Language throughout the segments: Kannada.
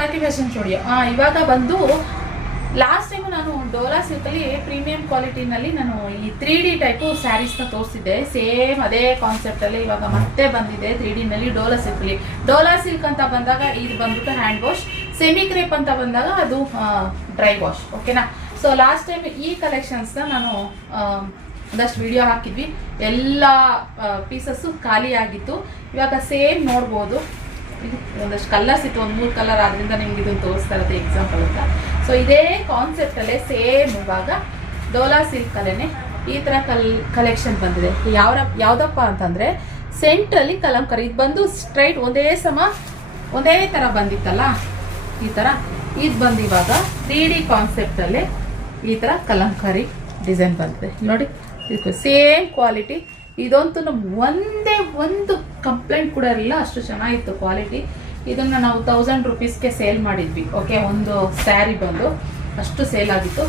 Fashion studio. ಇವಾಗ ಬಂದು ಲಾಸ್ಟ್ ಟೈಮ್ ನಾನು ಡೋಲಾ ಸಿಲ್ಕಲ್ಲಿ ಪ್ರೀಮಿಯಂ ಕ್ವಾಲಿಟಿನಲ್ಲಿ ನಾನು ಈ 3D ಟೈಪು ಸ್ಯಾರೀಸ್ನ ತೋರಿಸಿದ್ದೆ. ಸೇಮ್ ಅದೇ ಕಾನ್ಸೆಪ್ಟಲ್ಲಿ ಇವಾಗ ಮತ್ತೆ ಬಂದಿದೆ 3Dನಲ್ಲಿ ಡೋಲಾ ಸಿಲ್ಕ್ ಅಂತ ಬಂದಾಗ ಇದು ಬಂದ್ಬಿಟ್ಟು ಹ್ಯಾಂಡ್ ವಾಶ್, ಸೆಮಿ ಕ್ರೇಪ್ ಅಂತ ಬಂದಾಗ ಅದು ಡ್ರೈ ವಾಶ್. ಓಕೆನಾ. ಸೊ ಲಾಸ್ಟ್ ಟೈಮ್ ಈ ಕಲೆಕ್ಷನ್ಸ್ನ ನಾನು ಒಂದಷ್ಟು ವಿಡಿಯೋ ಹಾಕಿದ್ವಿ. ಎಲ್ಲ ಪೀಸಸ್ಸು ಖಾಲಿ ಆಗಿತ್ತು. ಇವಾಗ ಸೇಮ್ ನೋಡ್ಬೋದು, ಇದು ಒಂದಷ್ಟು ಕಲರ್ಸ್ ಇತ್ತು, ಒಂದು 3 ಕಲರ್, ಆದ್ರಿಂದ ನಿಮ್ಗೆ ಇದನ್ನು ತೋರಿಸ್ತಾ ಇರುತ್ತೆ ಎಕ್ಸಾಂಪಲ್ ಅಂತ. ಸೊ ಇದೇ ಕಾನ್ಸೆಪ್ಟಲ್ಲೇ ಸೇಮ್ ಇವಾಗ ಡೋಲಾ ಸಿಲ್ಕಲ್ಲೇ ಈ ಥರ ಕಲೆಕ್ಷನ್ ಬಂದಿದೆ. ಯಾವುದಪ್ಪ ಅಂತಂದರೆ ಸೆಂಟ್ರಲ್ಲಿ ಕಲಂಕಾರಿ ಇದು ಬಂದು ಸ್ಟ್ರೈಟ್ ಒಂದೇ ಥರ ಬಂದಿತ್ತಲ್ಲ, ಈ ಥರ ಇದು ಬಂದು ಇವಾಗ 3D ಕಾನ್ಸೆಪ್ಟಲ್ಲೇ ಈ ಥರ ಕಲಂಕಾರಿ ಡಿಸೈನ್ ಬಂದಿದೆ ನೋಡಿ. ಇದಕ್ಕೆ ಸೇಮ್ ಕ್ವಾಲಿಟಿ. ಇದಂತೂ ಒಂದೇ ಒಂದು ಕಂಪ್ಲೇಂಟ್ ಕೂಡ ಇರಲಿಲ್ಲ, ಅಷ್ಟು ಚೆನ್ನಾಗಿತ್ತು ಕ್ವಾಲಿಟಿ. ಇದನ್ನು ನಾವು 1000 ರುಪೀಸ್ಗೆ ಸೇಲ್ ಮಾಡಿದ್ವಿ. ಓಕೆ, ಒಂದು ಸ್ಯಾರಿ ಬಂದು ಅಷ್ಟು ಸೇಲ್ ಆಗಿತ್ತು.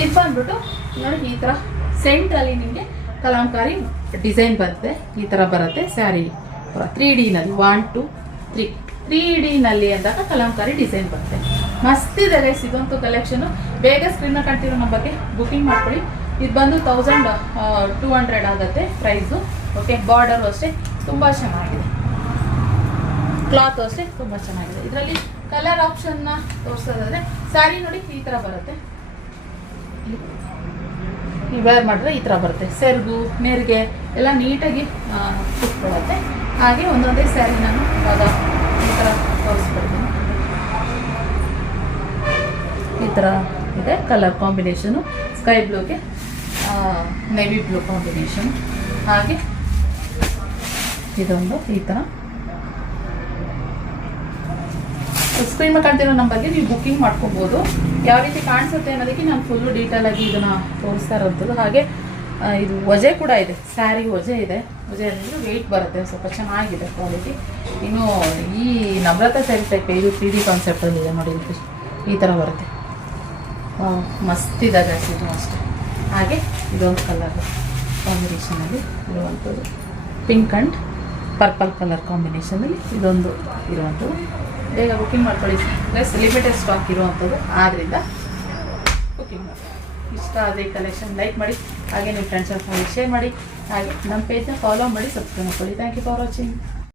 ಇದು ಬಂದ್ಬಿಟ್ಟು ನೋಡಿ ಈ ಥರ ಸೆಂಟ್ರಲ್ಲಿ ನಿಮಗೆ ಕಲಂಕಾರಿ ಡಿಸೈನ್ ಬರುತ್ತೆ. ಈ ಥರ ಬರುತ್ತೆ ಸ್ಯಾರಿ 3Dನಲ್ಲಿ 1 2 3 3Dನಲ್ಲಿ ಅಂದಾಗ ಕಲಂಕಾರಿ ಡಿಸೈನ್ ಬರುತ್ತೆ. ಮಸ್ತಿದೆ ಗೈಸ್ ಇದಂತೂ ಕಲೆಕ್ಷನು. ಬೇಗ ಸ್ಕ್ರೀನ್ನ ಕಾಣ್ತಿರೋ ನಂಬರ್ಗೆ ಬುಕಿಂಗ್ ಮಾಡ್ಕೊಳ್ಳಿ. ಇದು ಬಂದು 1200 ಆಗುತ್ತೆ ಪ್ರೈಸು. ಓಕೆ, ಬಾರ್ಡರು ಅಷ್ಟೇ ತುಂಬ ಚೆನ್ನಾಗಿದೆ, ಕ್ಲಾತ್ ಅಷ್ಟೇ ತುಂಬ ಚೆನ್ನಾಗಿದೆ. ಇದರಲ್ಲಿ ಕಲರ್ ಆಪ್ಷನ್ನ ತೋರಿಸೋದಾದ್ರೆ ಸ್ಯಾರಿ ನೋಡಿ ಈ ಥರ ಬರುತ್ತೆ. ನೀವು ವೇರ್ ಮಾಡಿದ್ರೆ ಈ ಥರ ಬರುತ್ತೆ. ಸೆರಗು ನೆರಿಗೆ ಎಲ್ಲ ನೀಟಾಗಿ ಕುತ್ಕೊಳ್ಳುತ್ತೆ. ಹಾಗೆ ಒಂದೊಂದೇ ಸ್ಯಾರಿ ನಾನು ಇವಾಗ ಈ ಥರ ತೋರಿಸ್ಕೊಡ್ತೀನಿ. ಈ ಥರ ಇದೆ ಕಲರ್ ಕಾಂಬಿನೇಷನು, ಸ್ಕೈ ಬ್ಲೂಗೆ ನೇವಿ ಬ್ಲೂ ಕಾಂಬಿನೇಷನ್. ಹಾಗೆ ಇದೊಂದು ಈ ಥರ ಸ್ಕ್ರೀನ್ ಮೇಲೆ ಕಾಣ್ತಿರೋ ನಂಬರ್ಗೆ ನೀವು ಬುಕ್ಕಿಂಗ್ ಮಾಡ್ಕೊಬೋದು. ಯಾವ ರೀತಿ ಕಾಣಿಸುತ್ತೆ ಅನ್ನೋದಕ್ಕೆ ನಾನು ಫುಲ್ಲು ಡೀಟೇಲಾಗಿ ಇದನ್ನು ತೋರಿಸ್ತಾ ಇರೋಂಥದ್ದು. ಹಾಗೆ ಇದು ಒಜೆ ಕೂಡ ಇದೆ, ಸ್ಯಾರಿ ಒಜೆ ಇದೆ. ಒಜೆ ಅಂದರೆ ವೆಯ್ಟ್ ಬರುತ್ತೆ, ಸ್ವಲ್ಪ ಚೆನ್ನಾಗಿದೆ ಕ್ವಾಲಿಟಿ. ಇನ್ನು ಈ ನಮ್ರತಾ ಸ್ಯಾರಿ ಟೈಪ್ ಇದು 3D ಕಾನ್ಸೆಪ್ಟಲ್ಲಿ ಇದೆ ನೋಡಿ. ಈ ಥರ ಬರುತ್ತೆ, ಮಸ್ತಿದೆ ಗಾಯ್ಸ್ ಇದು ಅಷ್ಟೇ. ಹಾಗೆ ಇದೊಂದು ಕಲರ್ ಕಾಂಬಿನೇಷನಲ್ಲಿ ಇರುವಂಥದ್ದು, ಪಿಂಕ್ ಆ್ಯಂಡ್ ಪರ್ಪಲ್ ಕಲರ್ ಕಾಂಬಿನೇಷನಲ್ಲಿ ಇದೊಂದು ಇರುವಂಥದ್ದು. ಬೇಗ ಬುಕ್ಕಿಂಗ್ ಮಾಡ್ಕೊಳ್ಳಿ, ಪ್ಲಸ್ ಲಿಮಿಟೆಡ್ ಸ್ಟಾಕ್ ಇರುವಂಥದ್ದು, ಆದ್ದರಿಂದ ಬುಕ್ಕಿಂಗ್ ಮಾಡಿ. ಇಷ್ಟ ಆದರೆ ಕಲೆಕ್ಷನ್ ಲೈಕ್ ಮಾಡಿ, ಹಾಗೆ ನಿಮ್ಮ ಫ್ರೆಂಡ್ಸ್ ಶೇರ್ ಮಾಡಿ, ಹಾಗೆ ನಮ್ಮ ಪೇಜ್ನ ಫಾಲೋ ಮಾಡಿ, ಸಬ್ಸ್ಕ್ರೈಬ್ ಮಾಡ್ಕೊಳ್ಳಿ. Thank you for watching.